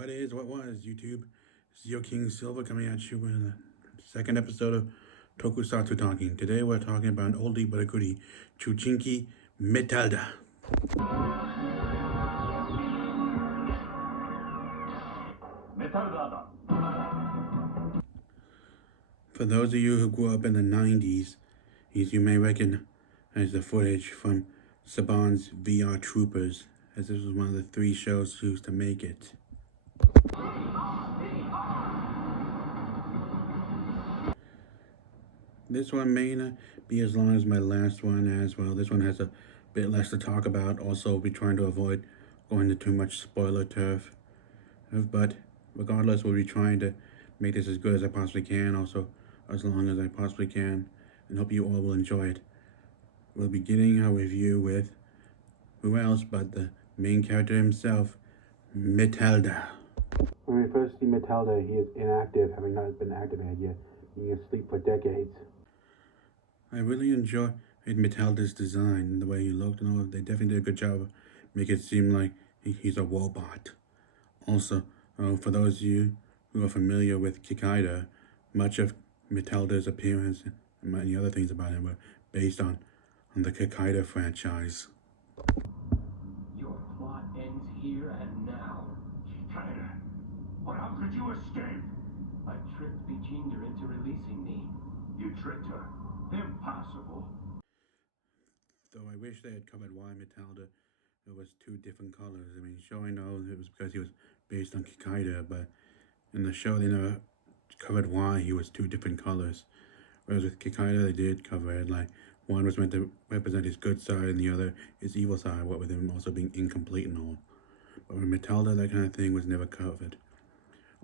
What was, YouTube? It's Yo King Silver coming at you with the second episode of Tokusatsu Talking. Today we're talking about an oldie but a goodie, Choujinki Metalder. For those of you who grew up in the 90s, you may recognize the footage from Saban's VR Troopers, as this was one of the 3 shows used to make it. This one may not be as long as my last one as well. This one has a bit less to talk about. Also, we'll be trying to avoid going into too much spoiler turf. But regardless, we'll be trying to make this as good as I possibly can, also as long as I possibly can, and hope you all will enjoy it. We'll be beginning our review with who else but the main character himself, Metalder. When we first see Metalder, he is inactive, having not been activated yet, being asleep for decades. I really enjoyed Metalder's design and the way he looked and all. They definitely did a good job of making it seem like he's a robot. Also, for those of you who are familiar with Kikaider, much of Metalder's appearance and many other things about him were based on the Kikaider franchise. Your plot ends here and now. Kikaider, how could you escape? I tricked Vegeta into releasing me. You tricked her? Impossible. Though I wish they had covered why Metalder was 2 different colors. I mean, sure, I know it was because he was based on Kikaider, but in the show they never covered why he was 2 different colors. Whereas with Kikaider they did cover it, like one was meant to represent his good side and the other his evil side, what with him also being incomplete and all. But with Metalder, that kind of thing was never covered.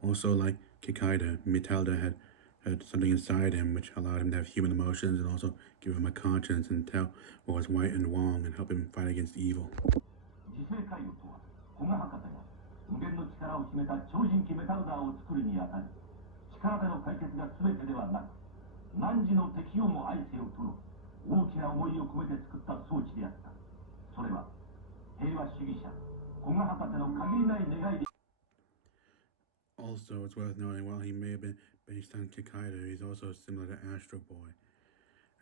Also, like Kikaider, Metalder had something inside him which allowed him to have human emotions and also give him a conscience and tell what was right and wrong and help him fight against evil. Also, it's worth noting, while he may have been based on Kikaider, he's also similar to Astro Boy,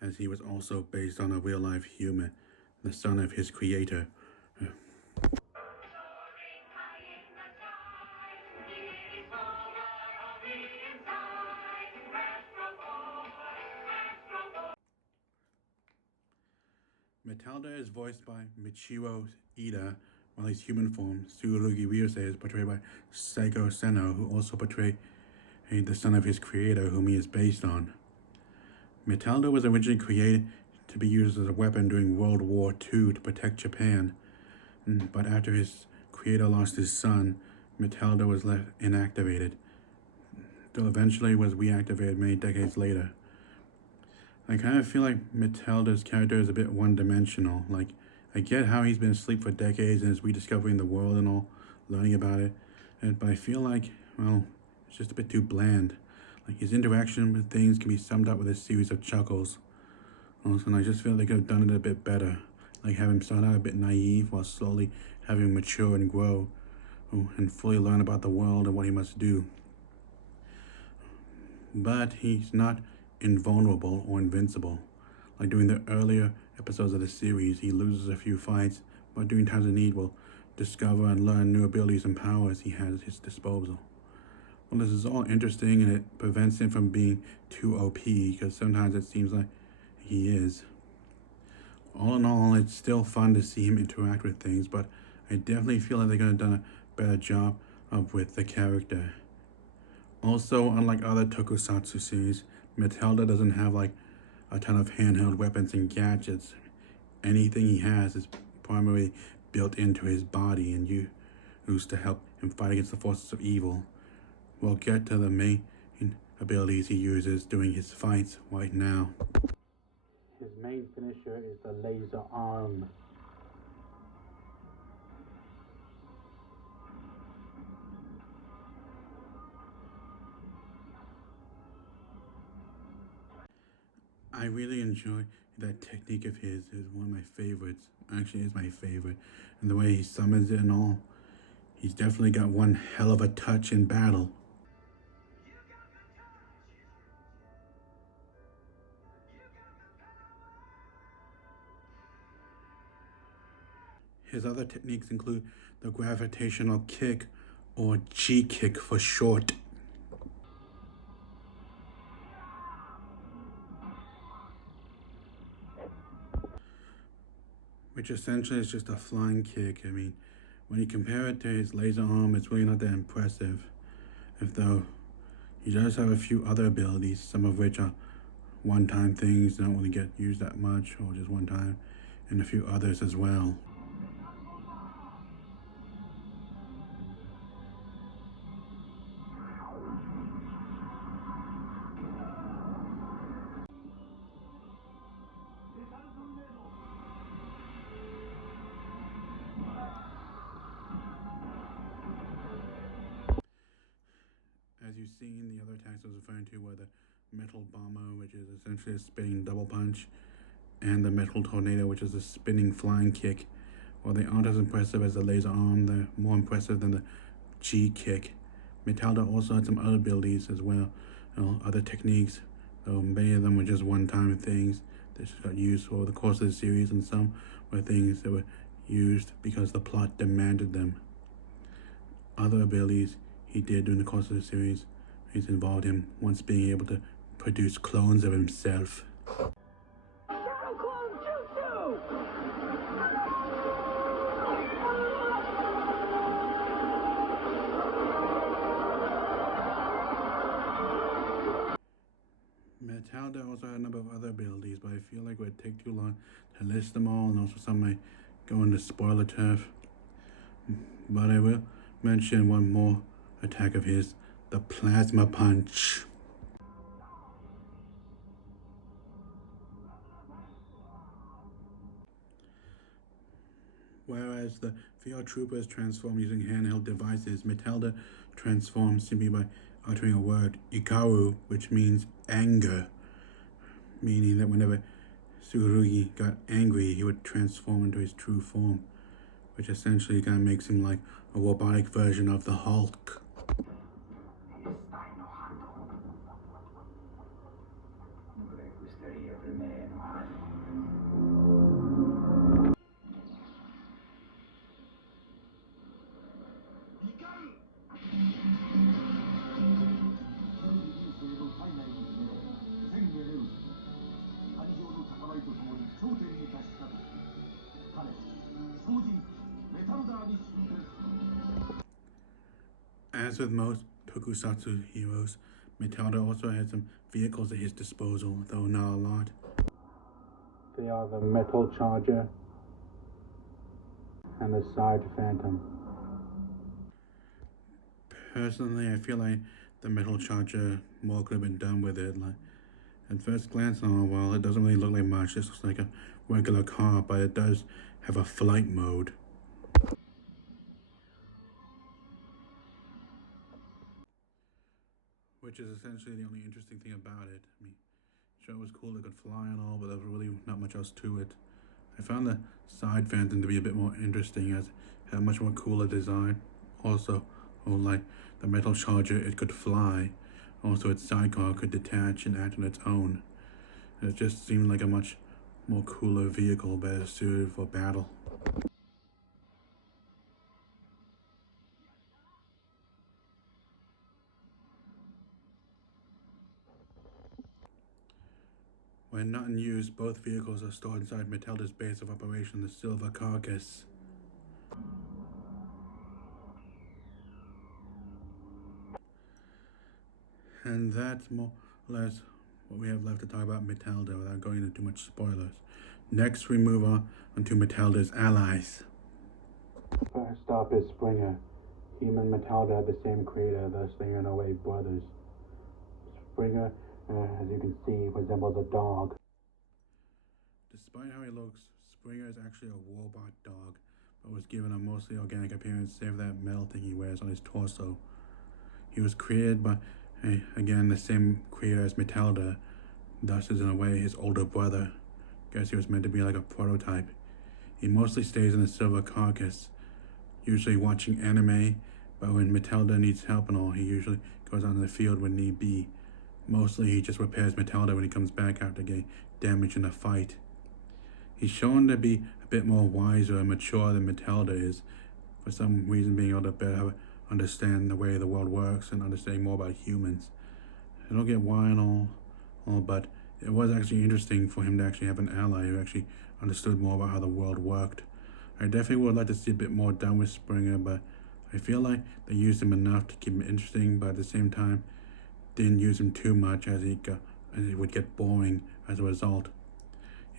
as he was also based on a real-life human, the son of his creator. Metalder is voiced by Michiro Ida, while his human form, Tsurugi Ryusei, is portrayed by Seiko Seno, who also portrayed the son of his creator, whom he is based on. Metalder was originally created to be used as a weapon during World War II to protect Japan, but after his creator lost his son, Metalder was left inactivated, though eventually was reactivated many decades later. I kind of feel like Metalder's character is a bit one-dimensional. Like, I get how he's been asleep for decades and is rediscovering the world and all, learning about it, but I feel like, well, it's just a bit too bland. Like, his interaction with things can be summed up with a series of chuckles. Also, and I just feel they could have done it a bit better. Like, have him start out a bit naive while slowly having him mature and grow, and fully learn about the world and what he must do. But he's not invulnerable or invincible. Like during the earlier episodes of the series, he loses a few fights, but during times of need will discover and learn new abilities and powers he has at his disposal. Well, this is all interesting, and it prevents him from being too OP, because sometimes it seems like he is. All in all, it's still fun to see him interact with things, but I definitely feel like they could have done a better job with the character. Also, unlike other Tokusatsu series, Metalder doesn't have like a ton of handheld weapons and gadgets. Anything he has is primarily built into his body and used to help him fight against the forces of evil. We'll get to the main abilities he uses during his fights right now. His main finisher is the laser arm. I really enjoy that technique of his. Is one of my favorites. Actually, is my favorite. And the way he summons it and all. He's definitely got one hell of a touch in battle. His other techniques include the gravitational kick, or G kick for short. Which essentially is just a flying kick. I mean, when you compare it to his laser arm, it's really not that impressive. If though, he does have a few other abilities, some of which are one-time things, don't really get used that much, or just one time, and a few others as well. As you've seen, the other attacks I was referring to were the metal bomber, which is essentially a spinning double punch, and the metal tornado, which is a spinning flying kick. While they aren't as impressive as the laser arm, they're more impressive than the G kick. Metalder also had some other abilities as well, other techniques, though many of them were just one-time things that just got used over the course of the series, and some were things that were used because the plot demanded them. Other abilities he did during the course of the series involved him once being able to produce clones of himself. Metalder also had a number of other abilities, but I feel like it would take too long to list them all, and also some might go into spoiler turf. But I will mention one more attack of his, the Plasma Punch. Whereas the VR troopers transform using handheld devices, Metalder transforms simply by uttering a word, Ikaru, which means anger, meaning that whenever Tsurugi got angry, he would transform into his true form, which essentially kind of makes him like a robotic version of the Hulk. As with most Tokusatsu heroes, Metalder also had some vehicles at his disposal, though not a lot. They are the Metal Charger and the Side Phantom. Personally, I feel like the Metal Charger, more could have been done with it. Like, at first glance, well, it doesn't really look like much. It looks like a regular car, but it does have a flight mode. Which is essentially the only interesting thing about it. I mean, sure, it was cool, it could fly and all, but there was really not much else to it. I found the Side Phantom to be a bit more interesting, as it had a much more cooler design. Also, like the Metal Charger, it could fly. Also, its sidecar could detach and act on its own. And it just seemed like a much more cooler vehicle, better suited for battle. When not in use, both vehicles are stored inside Metalder's base of operation, the Silver Carcass. And that's more or less what we have left to talk about Metalder without going into too much spoilers. Next, we move on to Metalder's allies. First up is Springer. Him and Metalder have the same creator, thus they are in a way brothers. Springer, as you can see, resembles a dog. Despite how he looks, Springer is actually a robot dog, but was given a mostly organic appearance save that metal thing he wears on his torso. He was created by, again, the same creator as Metalder, thus is in a way his older brother. Guess he was meant to be like a prototype. He mostly stays in the Silver Carcass, usually watching anime, but when Metalder needs help and all, he usually goes out in the field when need be. Mostly he just repairs Metalder when he comes back after getting damaged in a fight. He's shown to be a bit more wiser and mature than Metalder is, for some reason being able to better understand the way the world works and understanding more about humans. I don't get why and all, but it was actually interesting for him to actually have an ally who actually understood more about how the world worked. I definitely would like to see a bit more done with Springer, but I feel like they used him enough to keep him interesting, but at the same time, didn't use him too much as it would get boring as a result.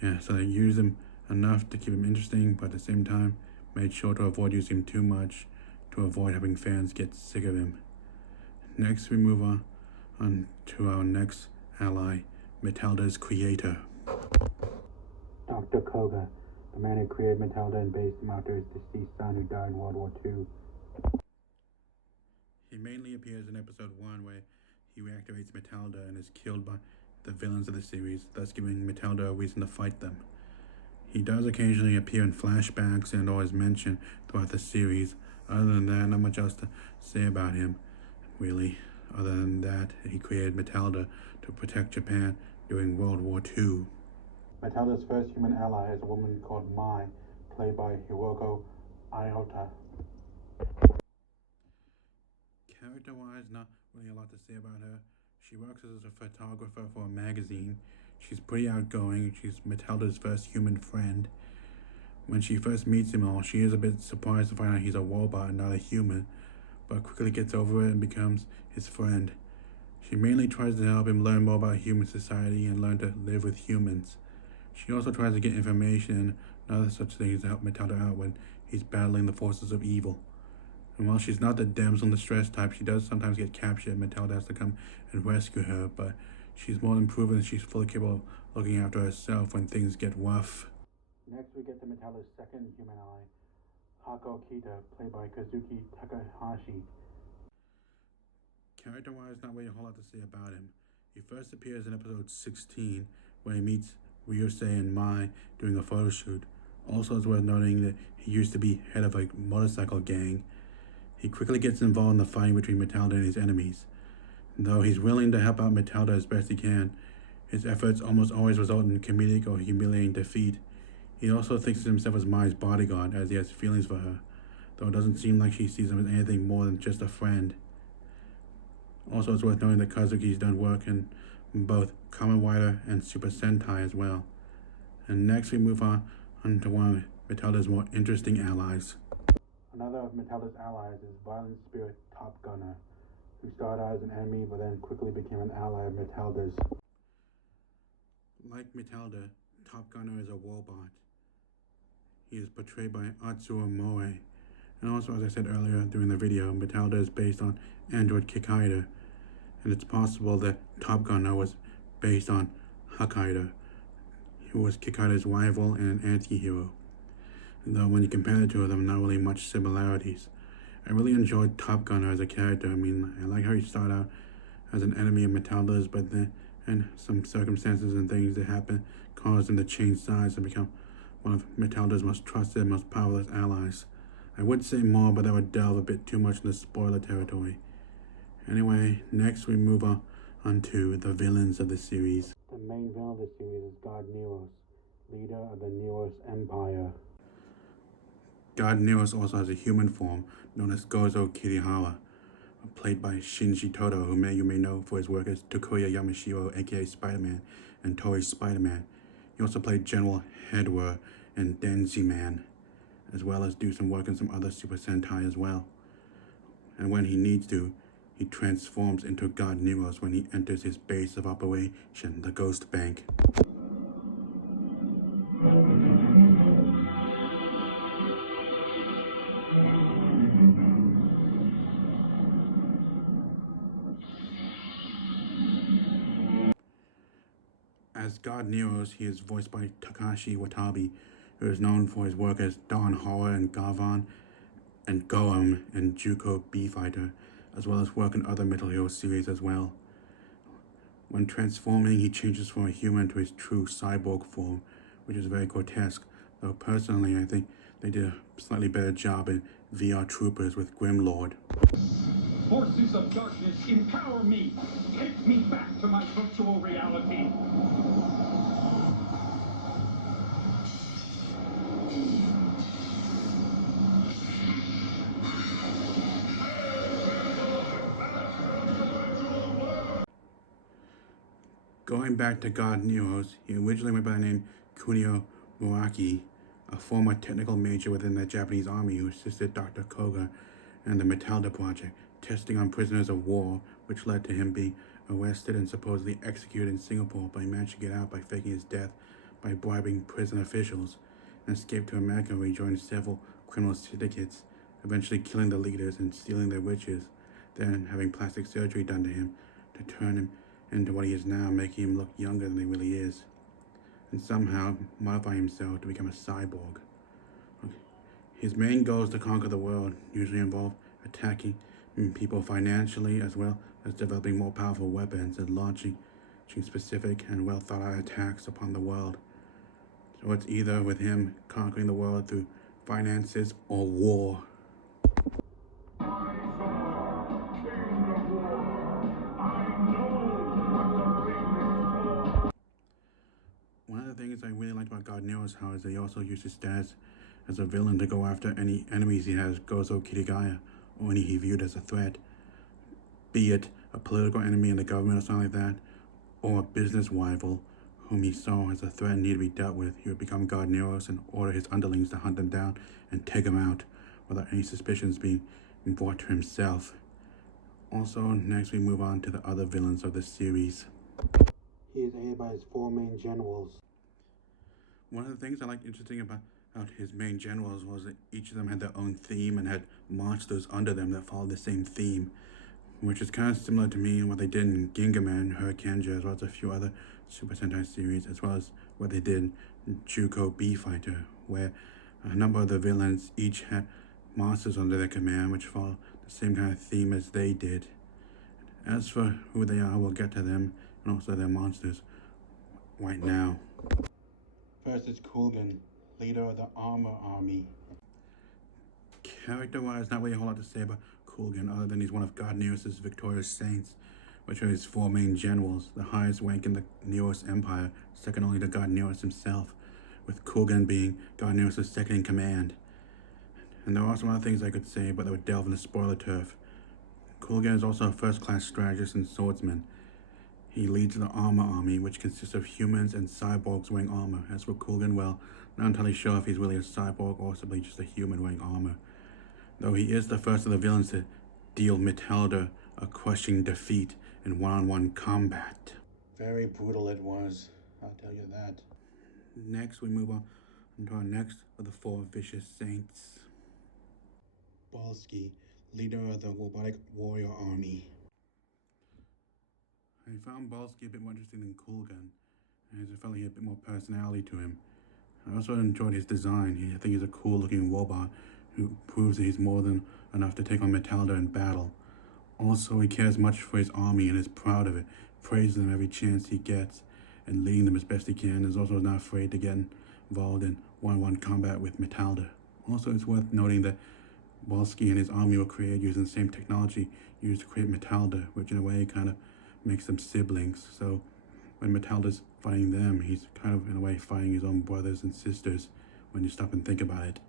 Yeah, so they used him enough to keep him interesting, but at the same time, made sure to avoid using him too much to avoid having fans get sick of him. Next, we move on to our next ally, Metalder's creator. Dr. Koga, the man who created Metalder and based him after his deceased son who died in World War II. He mainly appears in episode 1 where he reactivates Metalder and is killed by the villains of the series, thus giving Metalder a reason to fight them. He does occasionally appear in flashbacks and or is mentioned throughout the series. Other than that, not much else to say about him, really. Other than that, he created Metalder to protect Japan during World War II. Metalder's first human ally is a woman called Mai, played by Hiroko Iota. Character-wise, not really a lot to say about her. She works as a photographer for a magazine. She's pretty outgoing. She's Metalder's first human friend. When she first meets him all, she is a bit surprised to find out he's a robot and not a human, but quickly gets over it and becomes his friend. She mainly tries to help him learn more about human society and learn to live with humans. She also tries to get information and other such things to help Metalder out when he's battling the forces of evil. And while she's not the damsel in distress type, she does sometimes get captured and Metalder has to come and rescue her, but she's more than proven that she's fully capable of looking after herself when things get rough. Next, we get to Metalder's second human ally, Hako Kita, played by Kazuki Takahashi. Character-wise, not really a whole lot to say about him. He first appears in episode 16, where he meets Ryusei and Mai doing a photo shoot. Also, it's worth noting that he used to be head of a motorcycle gang. He quickly gets involved in the fighting between Metalder and his enemies. Though he's willing to help out Metalder as best he can, his efforts almost always result in comedic or humiliating defeat. He also thinks of himself as Mai's bodyguard, as he has feelings for her, though it doesn't seem like she sees him as anything more than just a friend. Also, it's worth noting that Kazuki's done work in both Kamen Rider and Super Sentai as well. And next we move on to one of Metalder's more interesting allies. Another of Metalder's allies is Violent Spirit Top Gunner, who started out as an enemy but then quickly became an ally of Metalder's. Like Metalder, Top Gunner is a robot. He is portrayed by Atsuo Moe. And also, as I said earlier during the video, Metalder is based on android Kikaider, and it's possible that Top Gunner was based on Kikaider, who was Kikaider's rival and an anti-hero. Though when you compare the two of them, not really much similarities. I really enjoyed Top Gunner as a character. I mean, I like how he started out as an enemy of Metalder's, but then and some circumstances and things that happen caused him to change sides and become one of Metalder's most trusted and most powerless allies. I would say more, but that would delve a bit too much into spoiler territory. Anyway, next we move on to the villains of the series. The main villain of the series is God Neros, leader of the Neros Empire. God Neros also has a human form known as Gozo Kirihara, played by Shinji Toto, who you may know for his work as Takuya Yamashiro, aka Spider-Man, and Toei's Spider-Man. He also played General Hedwar and Denzi Man, as well as do some work in some other Super Sentai as well. And when he needs to, he transforms into God Neros when he enters his base of operation, the Ghost Bank. As God Neros, he is voiced by Takashi Watabe, who is known for his work as Dawn Horror and Gavan and Goem and Juko B-Fighter, as well as work in other Metal Hero series as well. When transforming, he changes from a human to his true cyborg form, which is very grotesque, though personally I think they did a slightly better job in VR troopers with Grimlord. Forces of darkness, empower me! Take me back to my virtual reality! Going back to God Neros, he originally went by the name Kunio Muraki, a former technical major within the Japanese army who assisted Dr. Koga and the Metalder project, testing on prisoners of war, which led to him being arrested and supposedly executed in Singapore, but he managed to get out by faking his death by bribing prison officials, and escaped to America where he joined several criminal syndicates, eventually killing the leaders and stealing their riches, then having plastic surgery done to him to turn him into what he is now, making him look younger than he really is, and somehow modify himself to become a cyborg. His main goal is to conquer the world, usually involve attacking people financially as well as developing more powerful weapons and launching specific and well thought out attacks upon the world. So it's either with him conquering the world through finances or war. One of the things I really liked about God Neros how is that he also used his stats as a villain to go after any enemies he has, Gozo Kikaider, or any he viewed as a threat, be it a political enemy in the government or something like that, or a business rival whom he saw as a threat and needed to be dealt with. He would become God Neros and order his underlings to hunt them down and take him out without any suspicions being brought to himself. Also, next we move on to the other villains of the series. He is aided by his four main generals. One of the things I liked interesting about his main generals was that each of them had their own theme and had monsters under them that followed the same theme, which is kind of similar to me and what they did in Gingaman, Hurricanja, as well as a few other Super Sentai series, as well as what they did in Juko B-Fighter, where a number of the villains each had monsters under their command, which followed the same kind of theme as they did. As for who they are, we'll get to them and also their monsters right now. First is Kulgan, leader of the Armor Army. Character-wise, not really a whole lot to say about Kulgan other than he's one of God Neros' victorious saints, which are his four main generals, the highest rank in the Neros Empire, second only to God Neros himself, with Kulgan being God Neros' second in command. And there are some other things I could say, but that would delve into spoiler turf. Kulgan is also a first-class strategist and swordsman. He leads the Armor Army, which consists of humans and cyborgs wearing armor. As for Kulgan, well, not entirely sure if he's really a cyborg or simply just a human wearing armor, though he is the first of the villains to deal Metalder a crushing defeat in one-on-one combat. Very brutal it was, I'll tell you that. Next, we move on to our next of the four vicious saints. Balski, leader of the Robotic Warrior Army. I found Balski a bit more interesting than Kulgan, as I felt like he had a bit more personality to him. I also enjoyed his design. I think he's a cool looking robot who proves that he's more than enough to take on Metalder in battle. Also, he cares much for his army and is proud of it, praises them every chance he gets, and leading them as best he can, is also not afraid to get involved in one-on-one combat with Metalder. Also, it's worth noting that Balski and his army were created using the same technology used to create Metalder, which in a way kind of makes them siblings. So when Metalder's fighting them, he's kind of in a way fighting his own brothers and sisters when you stop and think about it.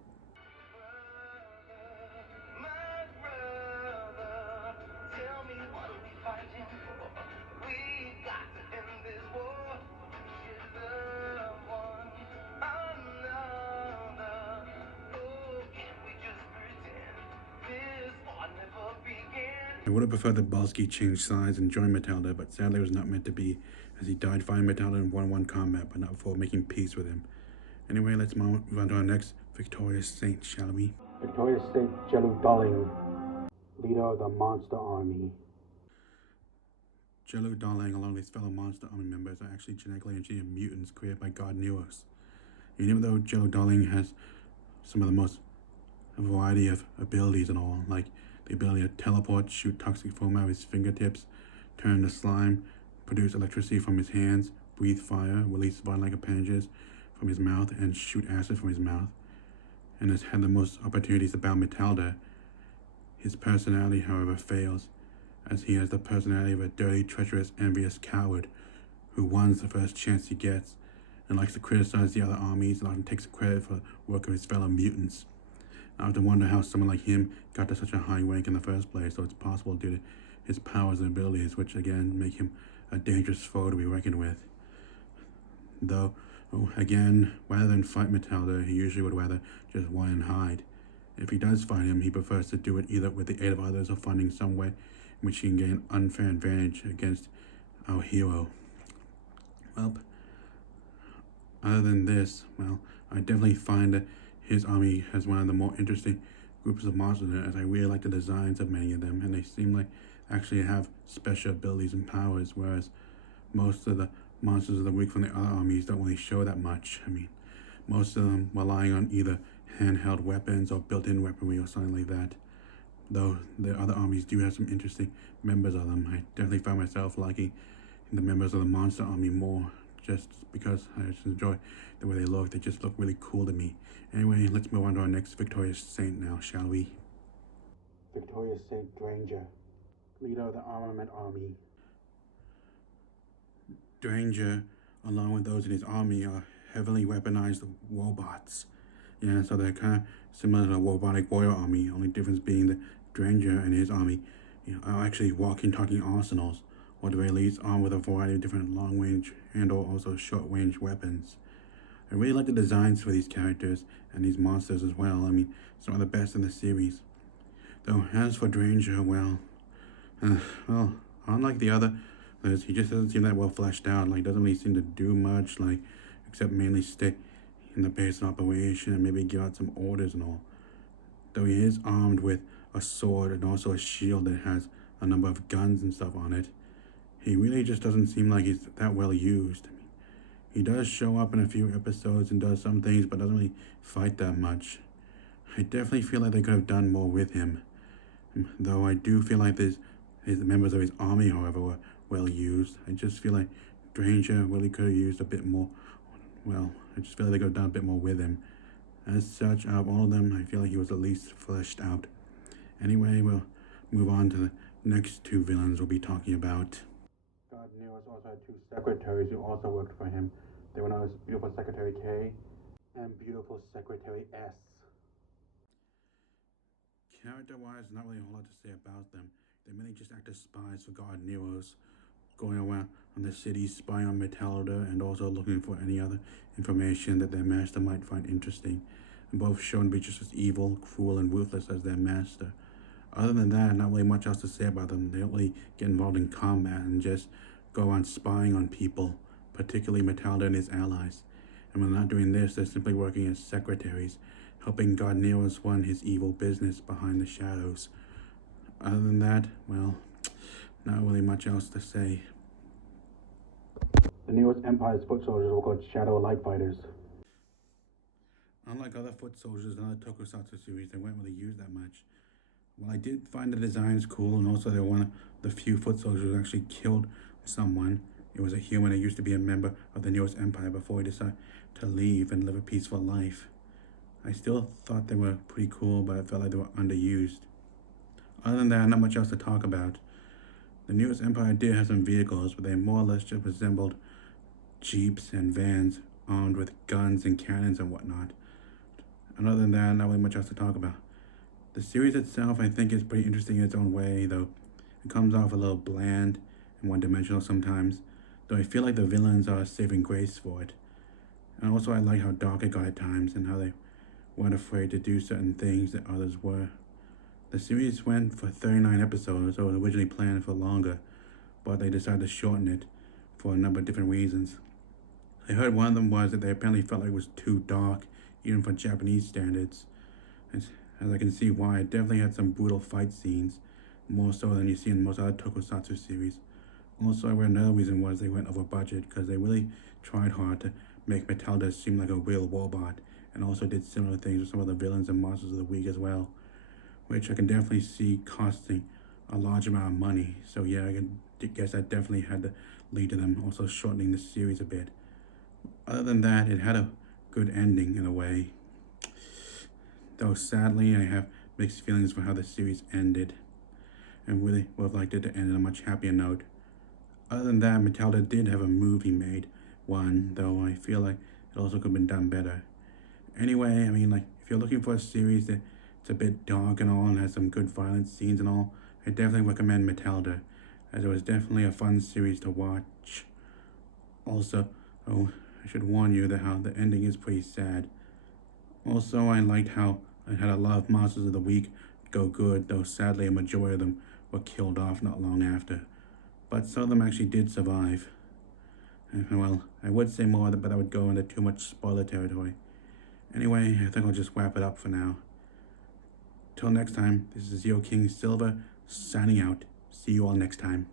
I would have preferred that Balski changed sides and joined Metalder, but sadly it was not meant to be, as he died fighting Metalder in one-on-one combat, but not before making peace with him. Anyway, let's move on to our next victorious saint, shall we? Victorious Saint Jelu Darling, leader of the Monster Army. Jelu Darling, along with his fellow Monster Army members, are actually genetically engineered mutants created by God Neros. And even though Jelu Darling has some of the most variety of abilities and all, like the ability to teleport, shoot toxic foam out of his fingertips, turn to slime, produce electricity from his hands, breathe fire, release vine-like appendages from his mouth, and shoot acid from his mouth, and has had the most opportunities to battle Metalder, His personality, however, fails, as he has the personality of a dirty, treacherous, envious coward who wants the first chance he gets and likes to criticize the other armies and often takes credit for the work of his fellow mutants. I often wonder how someone like him got to such a high rank in the first place, though it's possible due to his powers and abilities, which again make him a dangerous foe to be reckoned with. Though, again, rather than fight Metalder, he usually would rather just run and hide. If he does fight him, he prefers to do it either with the aid of others or finding some way in which he can gain unfair advantage against our hero. Well, other than this, well, I definitely find that his army has one of the more interesting groups of monsters in it, as I really like the designs of many of them, and they seem like actually have special abilities and powers, whereas most of the monsters of the week from the other armies don't really show that much. I mean, most of them relying on either handheld weapons or built-in weaponry or something like that. Though the other armies do have some interesting members of them. I definitely found myself liking the members of the monster army more, just because I just enjoy the way they look. They just look really cool to me. Anyway, let's move on to our next Victorious Saint now, shall we? Victorious Saint Granger, leader of the Armament Army. Granger, along with those in his army, are heavily weaponized robots. Yeah, so they're kind of similar to the robotic warrior army, only difference being that Granger and his army are actually walking, talking arsenals, or at the very least armed with a variety of different long-range and or also short-range weapons. I really like the designs for these characters and these monsters as well. I mean, some of the best in the series. Though, as for Granger, well, unlike the other, he just doesn't seem that well fleshed out. Like, doesn't really seem to do much, like, except mainly stay in the base of operation and maybe give out some orders and all. Though he is armed with a sword and also a shield that has a number of guns and stuff on it, he really just doesn't seem like he's that well used. I mean, he does show up in a few episodes and does some things, but doesn't really fight that much. I definitely feel like they could have done more with him. Though I do feel like his members of his army, however, were well used. I just feel like Granger really could have used a bit more. Well, I just feel like they could have done a bit more with him. As such, out of all of them, I feel like he was the least fleshed out. Anyway, we'll move on to the next two villains we'll be talking about. God Nero's also had two secretaries who also worked for him. They were known as Beautiful Secretary K and Beautiful Secretary S. Character-wise, not really a whole lot to say about them. They mainly just act as spies for God Nero's, going around on the city, spying on Metalder, and also looking for any other information that their master might find interesting, and both shown to be just as evil, cruel, and ruthless as their master. Other than that, not really much else to say about them. They don't really get involved in combat and just go around spying on people, particularly Metalder and his allies. And when they're not doing this, they're simply working as secretaries, helping God Nero's run his evil business behind the shadows. Other than that, well, not really much else to say. The Nero's Empire's foot soldiers were called Shadow Light Fighters. Unlike other foot soldiers in other Tokusatsu series, they weren't really used that much. Well, I did find the designs cool, and also they were one of the few foot soldiers who actually killed someone. It was a human that used to be a member of the Nero's Empire before he decided to leave and live a peaceful life. I still thought they were pretty cool, but I felt like they were underused. Other than that, not much else to talk about. The Nero's Empire did have some vehicles, but they more or less just resembled jeeps and vans armed with guns and cannons and whatnot. And other than that, not really much else to talk about. The series itself, I think, is pretty interesting in its own way, though it comes off a little bland and one-dimensional sometimes, though I feel like the villains are a saving grace for it. And also I like how dark it got at times and how they weren't afraid to do certain things that others were. The series went for 39 episodes, so it was originally planned for longer, but they decided to shorten it for a number of different reasons. I heard one of them was that they apparently felt like it was too dark, even for Japanese standards. As I can see why, it definitely had some brutal fight scenes, more so than you see in most other Tokusatsu series. Also, I read another reason was they went over budget, because they really tried hard to make Metalder seem like a real robot, and also did similar things with some of the villains and monsters of the week as well, which I can definitely see costing a large amount of money. So yeah, I guess that definitely had to lead to them also shortening the series a bit. Other than that, it had a good ending in a way. Though sadly, I have mixed feelings for how the series ended, and really would have liked it to end on a much happier note. Other than that, Metalder did have a movie made, one, though I feel like it also could have been done better. Anyway, I mean, like, if you're looking for a series that's a bit dark and all and has some good violent scenes and all, I definitely recommend Metalder, as it was definitely a fun series to watch. Also, oh, I should warn you that how the ending is pretty sad. Also, I liked how I had a lot of monsters of the week go good, though sadly a majority of them were killed off not long after. But some of them actually did survive. Well, I would say more, but that would go into too much spoiler territory. Anyway, I think I'll just wrap it up for now. Till next time, this is Zero King Silver signing out. See you all next time.